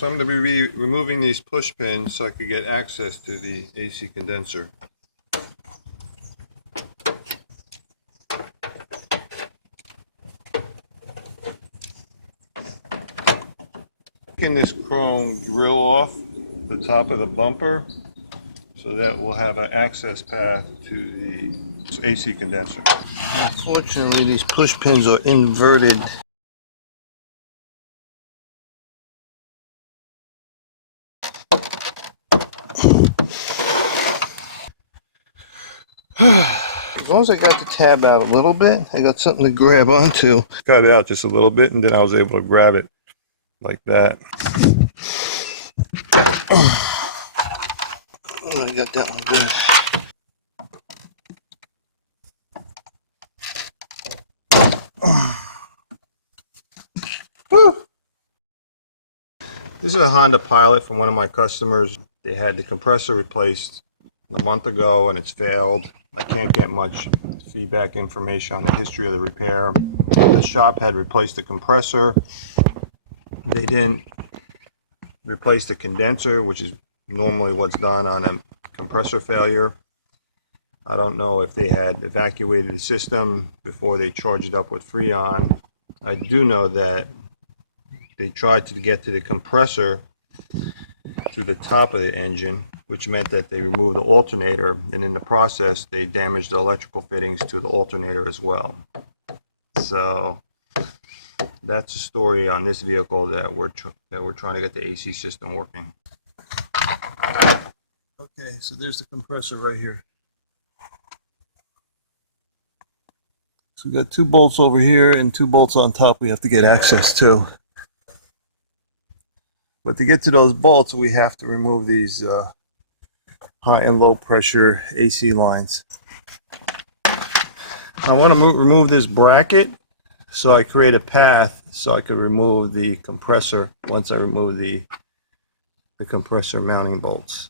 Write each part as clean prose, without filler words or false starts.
So I'm going to be removing these push pins so I could get access to the AC condenser. Taking this chrome grill off the top of the bumper so that we'll have an access path to the AC condenser. Unfortunately, these push pins are inverted. As long as I got the tab out a little bit, I got something to grab onto. Cut it out just a little bit, and then I was able to grab it like that. Oh, I got that one good. This is a Honda Pilot from one of my customers. They had the compressor replaced a month ago and it's failed. I can't get much feedback information on the history of the repair. The shop had replaced the compressor. They didn't replace the condenser, which is normally what's done on a compressor failure. I don't know if they had evacuated the system before they charged it up with Freon. I do know that they tried to get to the compressor through the top of the engine, which meant that they removed the alternator, and in the process they damaged the electrical fittings to the alternator as well. So that's the story on this vehicle that we're trying to get the AC system working. Okay, so there's the compressor right here. So we got 2 bolts over here and 2 bolts on top we have to get access to. But to get to those bolts, we have to remove these high and low pressure AC lines. I want to remove this bracket so I create a path so I could remove the compressor once I remove the compressor mounting bolts.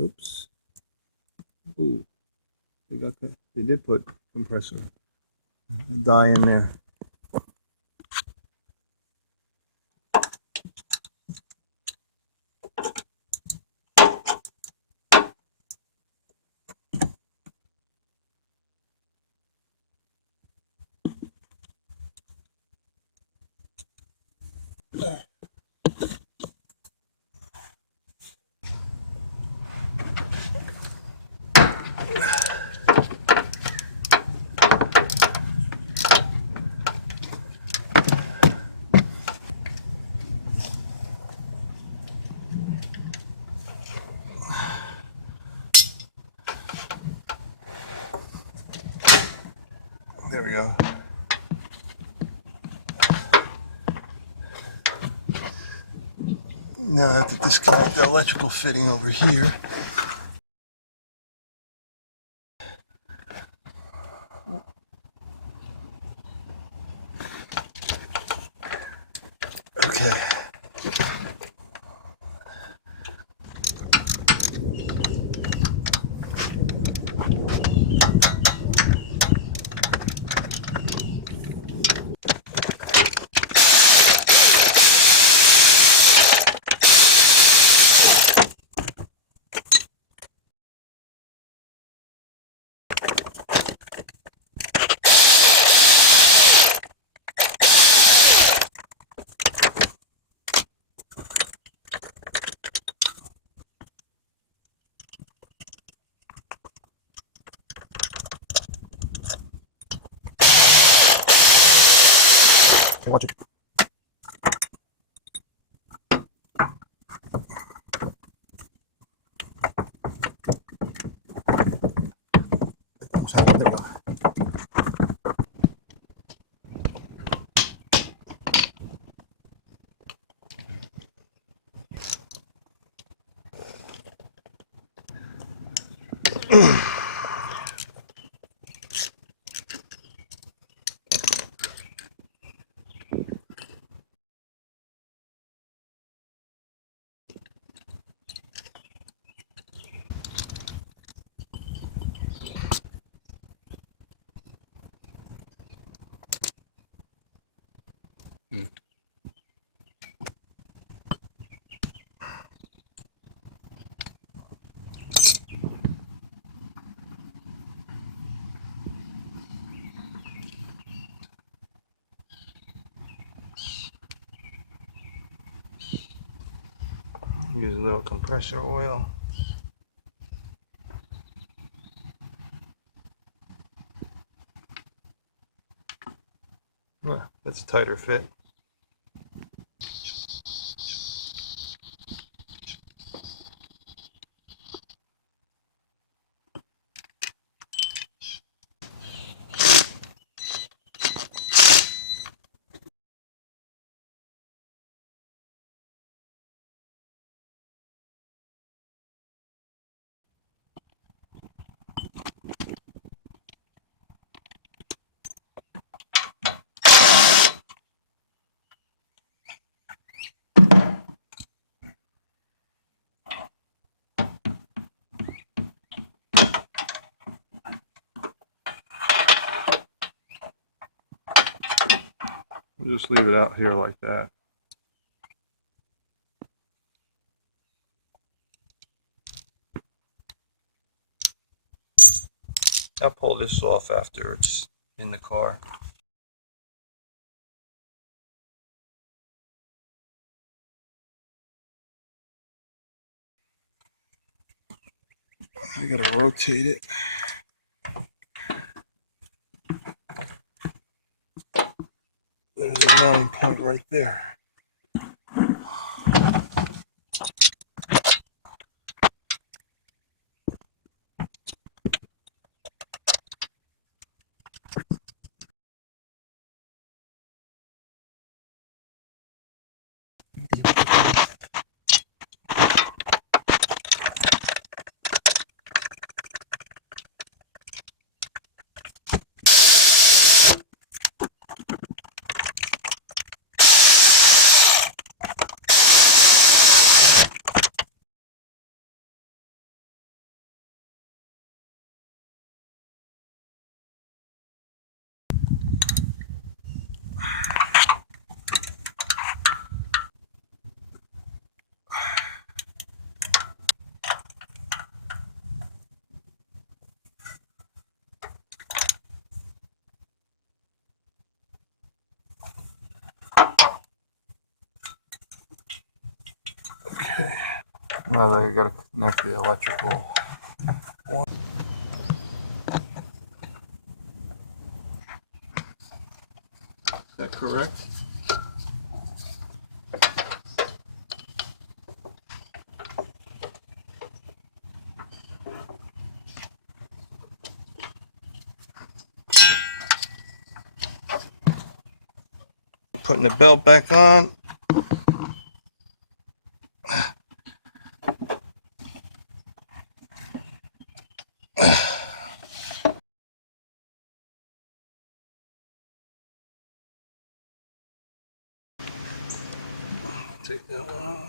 Oops. Ooh. They did put compressor dye in there. There we go. Now I have to disconnect the electrical fitting over here. Okay. Watch it. There we go. Use a little compressor oil. That's a tighter fit. We'll just leave it out here like that. I'll pull this off after it's in the car. I gotta rotate it. There's a mounting point right there. Now I gotta connect the electrical. Is that correct? Putting the belt back on. Take that one off.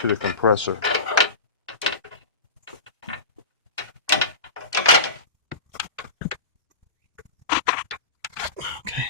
To the compressor. Okay.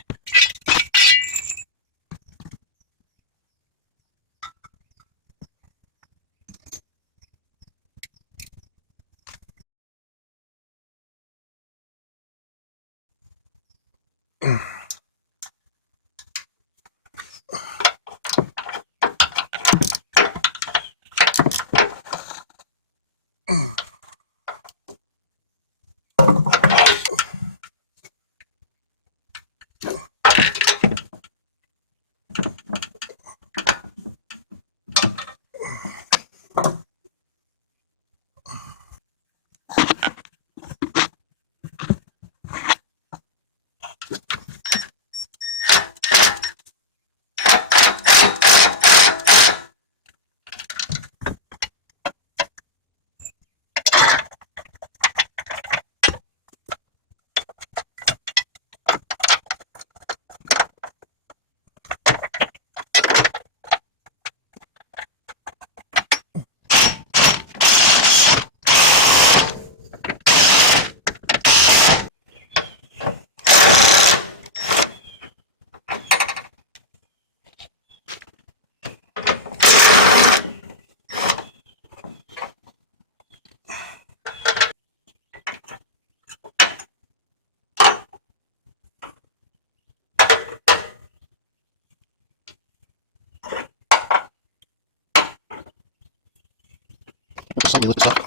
Somebody look this up.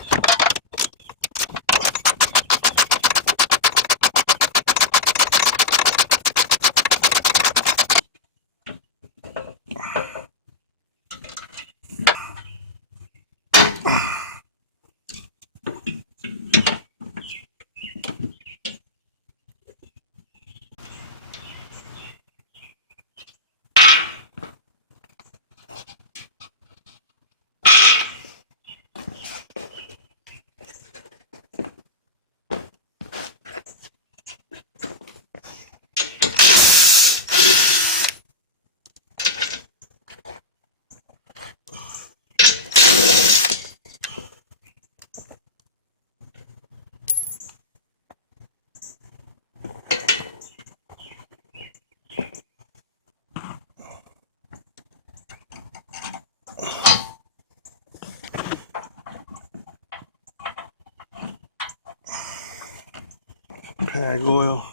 Pag oil.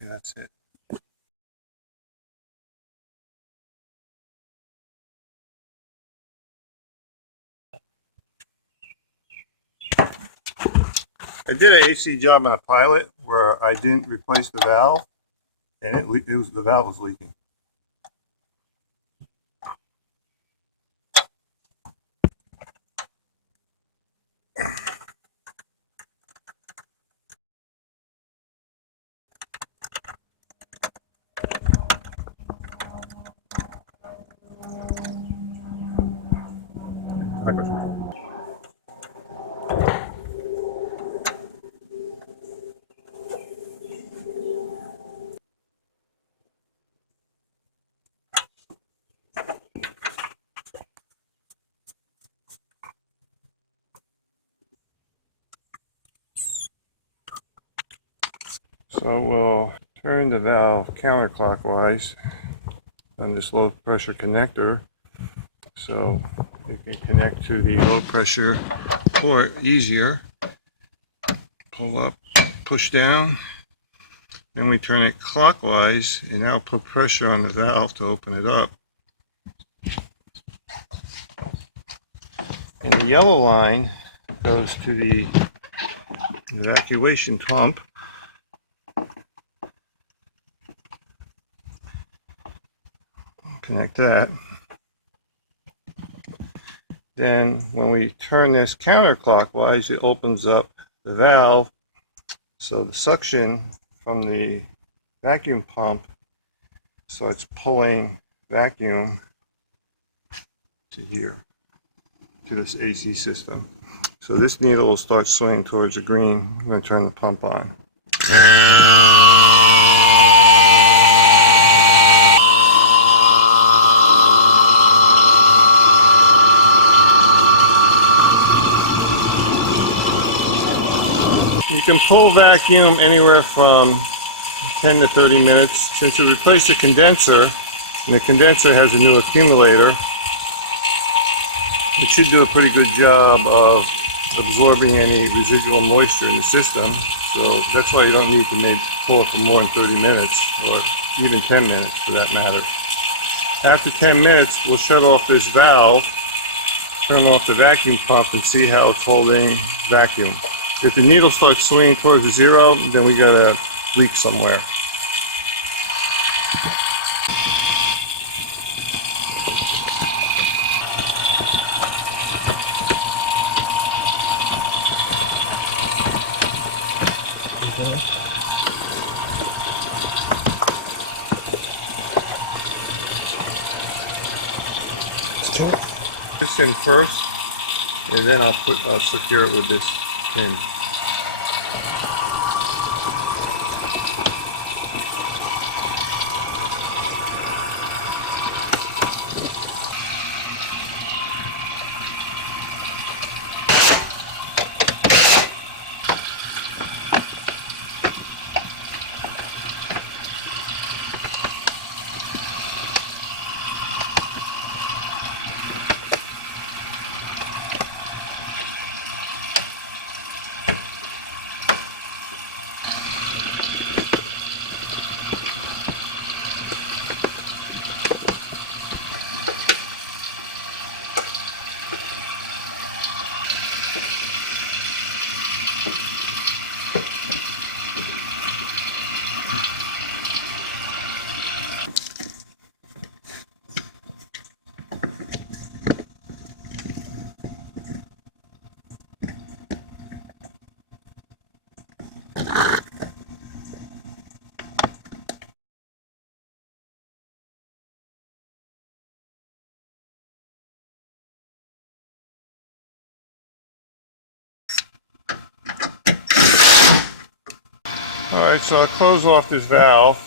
Okay, that's it. I did an AC job on a pilot where I didn't replace the valve, and the valve was leaking. So we'll turn the valve counterclockwise on this low pressure connector, so it can connect to the low pressure port easier. Pull up, push down, then we turn it clockwise and now put pressure on the valve to open it up. And the yellow line goes to the evacuation pump. Connect that. Then when we turn this counterclockwise, it opens up the valve, so the suction from the vacuum pump starts pulling vacuum to here, to this AC system. So this needle will start swinging towards the green. I'm going to turn the pump on. You can pull vacuum anywhere from 10 to 30 minutes. Since you replace the condenser, and the condenser has a new accumulator, it should do a pretty good job of absorbing any residual moisture in the system. So that's why you don't need to maybe pull it for more than 30 minutes, or even 10 minutes for that matter. After 10 minutes, we'll shut off this valve, turn off the vacuum pump, and see how it's holding vacuum. If the needle starts swinging towards the zero, then we got a leak somewhere. This in first, and then I'll secure it with this pin. Alright, so I'll close off this valve,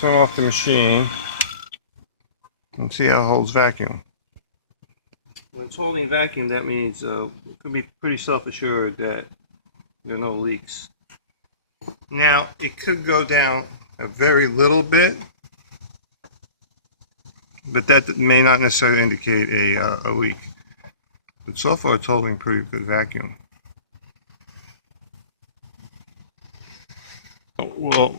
turn off the machine, and see how it holds vacuum. When it's holding vacuum, that means we can be pretty self-assured that there are no leaks. Now, it could go down a very little bit, but that may not necessarily indicate a leak. But so far, it's holding pretty good vacuum. We'll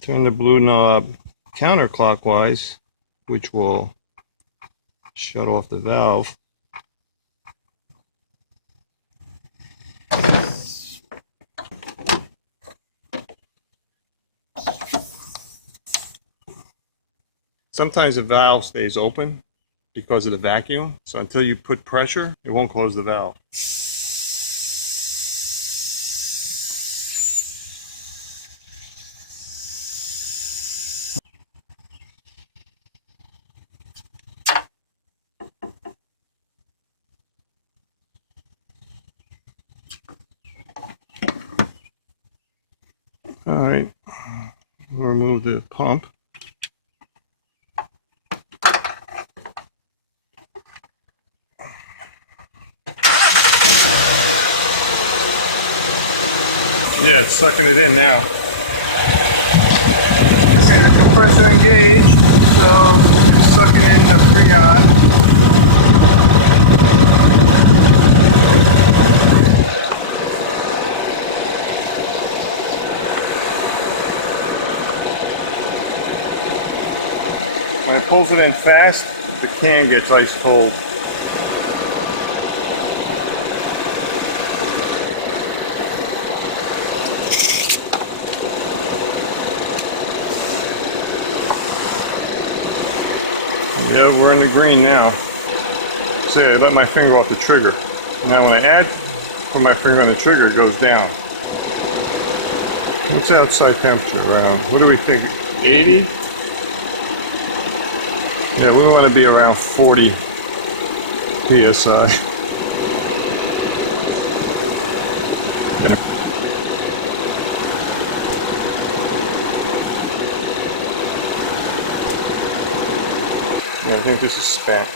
turn the blue knob counterclockwise, which will shut off the valve. Sometimes the valve stays open because of the vacuum, so until you put pressure, it won't close the valve. Alright, we'll remove the pump. Yeah, it's sucking it in now. You see the compressor engaged, so it's sucking in the Freon. When it pulls it in fast, the can gets ice cold. Yeah, we're in the green now. See, I let my finger off the trigger. Now when I put my finger on the trigger, it goes down. What's outside temperature around? What do we think? 80? Yeah, we want to be around 40 psi. Yeah, I think this is spent.